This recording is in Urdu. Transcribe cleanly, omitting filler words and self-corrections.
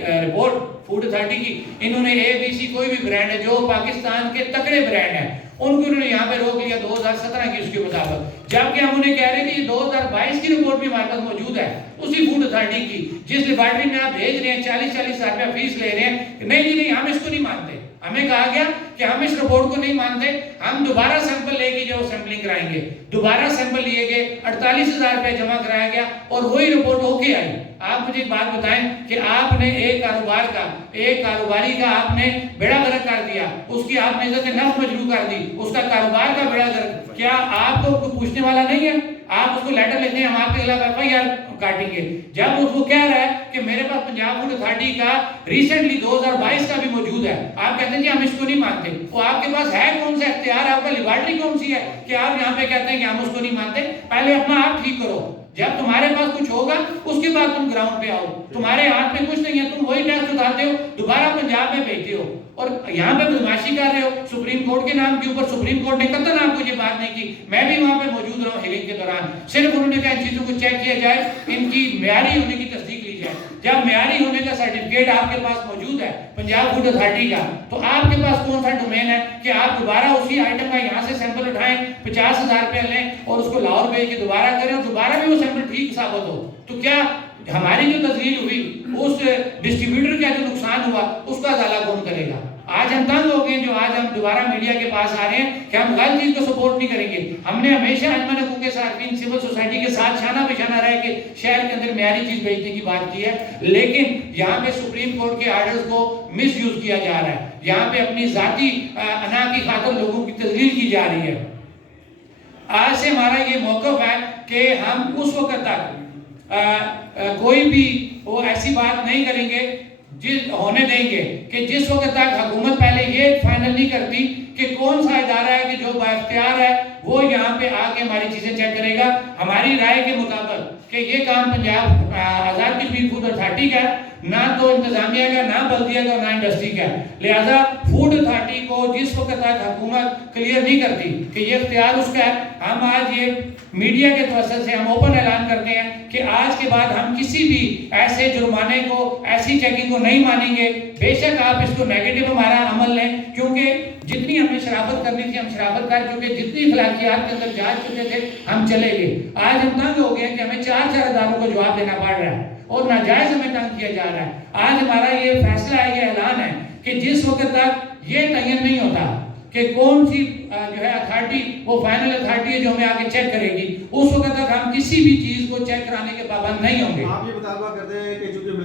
رپورٹ فوڈ اتھارٹی کی، انہوں نے اے بی سی کوئی بھی برانڈ ہے جو پاکستان کے تکڑے برانڈ ہیں ان کو انہوں نے یہاں پہ روک لیا 2017 کی اس کے مطابق، جبکہ ہم انہیں کہہ رہے ہیں کہ یہ 2022 کی رپورٹ بھی ہمارے پاس موجود ہے اسی فوڈ اتھارٹی کی، جس لیبارٹری میں آپ بھیج رہے ہیں 40-40 ہزار روپیہ فیس لے رہے ہیں، نہیں جی نہیں ہم اس کو نہیں مانتے، ہمیں کہا گیا کہ ہم اس رپورٹ کو نہیں مانتے، ہم دوبارہ سیمپل لے کے جو سیمپلنگ کرائیں گے، دوبارہ سیمپل لیے گئے 48,000 روپے جمع کرایا گیا اور وہی رپورٹ اوکے آئی۔ آپ مجھے ایک بات بتائیں کہ آپ نے ایک کاروباری کا آپ نے بیڑا غرق کر دیا، اس کی آپ نے عزت نفس مجروح کر دی، اس کا کاروبار کا بیڑا غرق، کیا آپ کو کوئی پوچھنے والا نہیں ہے؟ آپ اس کو لیٹر لکھیں ہم آپ کے خلاف ایف آئی آر کاٹیں گے، جب اس کو کہہ رہا ہے کہ میرے پاس پنجاب فوڈ اتھارٹی کا ریسنٹلی 2022 کا بھی موجود ہے، آپ کہتے ہیں جی ہم اس کو نہیں مانتے، وہ آپ کے پاس ہے کون سا اختیار، آپ کا لیبارٹری کون سی ہے کہ آپ یہاں پہ کہتے ہیں کہ ہم اس کو نہیں مانتے؟ پہلے اپنا آپ ٹھیک کرو، جب تمہارے پاس کچھ ہوگا اس کے بعد تم گراؤنڈ پہ آؤ، تمہارے ہاتھ میں کچھ نہیں ہے، تم وہی ٹیکس اٹھاتے ہو دوبارہ پنجاب میں بھیجتے ہو اور یہاں پہ بدماشی کر رہے ہو سپریم کورٹ کے نام کے اوپر۔ سپریم کورٹ نے قطعاً آپ کو یہ بات نہیں کی، میں بھی وہاں پہ موجود رہا ہوں ہیئرنگ کے دوران، صرف انہوں نے کہا ان چیزوں کو چیک کیا جائے، ان کی معیاری ہونے کی تصدیق لی جائے، جب معیاری ہونے کا سرٹیفکیٹ آپ کے پاس موجود ہے پنجاب فوڈ اتھارٹی کا، تو آپ کے پاس کون سا ڈومین ہے کہ آپ دوبارہ اسی آئٹم کا یہاں سے سیمپل اٹھائیں 50,000 روپے لیں اور اس کو لاہور بھیج کے دوبارہ کریں اور دوبارہ بھی وہ سیمپل ٹھیک ثابت ہو؟ تو کیا ہماری جو تذلیل ہوئی اس ڈسٹریبیوٹر کا جو نقصان ہوا اس کا ازالہ کون کرے گا؟ آج ہم تنگ ہو گئے جو آج ہم دوبارہ میڈیا کے پاس آ رہے ہیں کہ ہم غلط چیز کو سپورٹ نہیں کریں گے، ہم نے ہمیشہ انجمن حقوق صارفین سول سوسائٹی کے ساتھ شانہ بہ شانہ رہ کے شہر کے اندر معیاری چیز بھیجنے کی بات کی ہے، لیکن یہاں پہ سپریم کورٹ کے آرڈرز کو مس یوز کیا جا رہا ہے، یہاں پہ اپنی ذاتی انا کی خاطر لوگوں کی تذلیل کی جا رہی ہے۔ آج سے ہمارا یہ موقف ہے کہ ہم اس وقت تک کوئی بھی وہ ایسی بات نہیں کریں گے ہونے دیں گے کہ جس وقت تک حکومت پہلے یہ فائنل نہیں کرتی کہ کون سا ادارہ ہے کہ جو با اختیار ہے وہ یہاں پہ آ کے ہماری چیزیں چیک کرے گا۔ ہماری رائے کے مطابق کہ یہ کام پنجاب آزاد کشمیر فوڈ اتھارٹی کا ہے، نہ تو انتظامیہ کا، نہ بلدیہ کا، نہ انڈسٹری کا، لہذا فوڈ اتھارٹی کو جس وقت تک حکومت کلیئر نہیں کرتی کہ یہ اختیار اس کا ہے، ہم آج یہ میڈیا کے توسط سے ہم اوپن اعلان کرتے ہیں کہ آج کے بعد ہم کسی بھی ایسے جرمانے کو، ایسی چیکنگ کو نہیں مانیں گے، بے شک آپ اس کو نیگیٹو ہمارا عمل لیں، کیونکہ جتنی ہمیں شرافت کرنی تھی ہم شرافت کر چکے، جتنی اخلاقیات کے اندر جا چکے تھے ہم چلے گئے۔ آج ہم تنگ ہو گئے کہ ہمیں 4 اداروں کو جواب دینا پڑ رہا ہے اور ناجائز ہمیں تنگ کیا جا رہا ہے۔ آج ہمارا یہ فیصلہ ہے، یہ اعلان ہے کہ جس وقت تک یہ تعین نہیں ہوتا کہ کون سی جو ہے اتھارٹی وہ فائنل اتھارٹی ہے جو ہمیں آگے چیک کرے گی، اس وقت تک ہم کسی بھی چیز کو چیک کرانے کے پابند نہیں ہوں گے۔ آپ یہ مطالبہ کرتے ہیں کہ چونکہ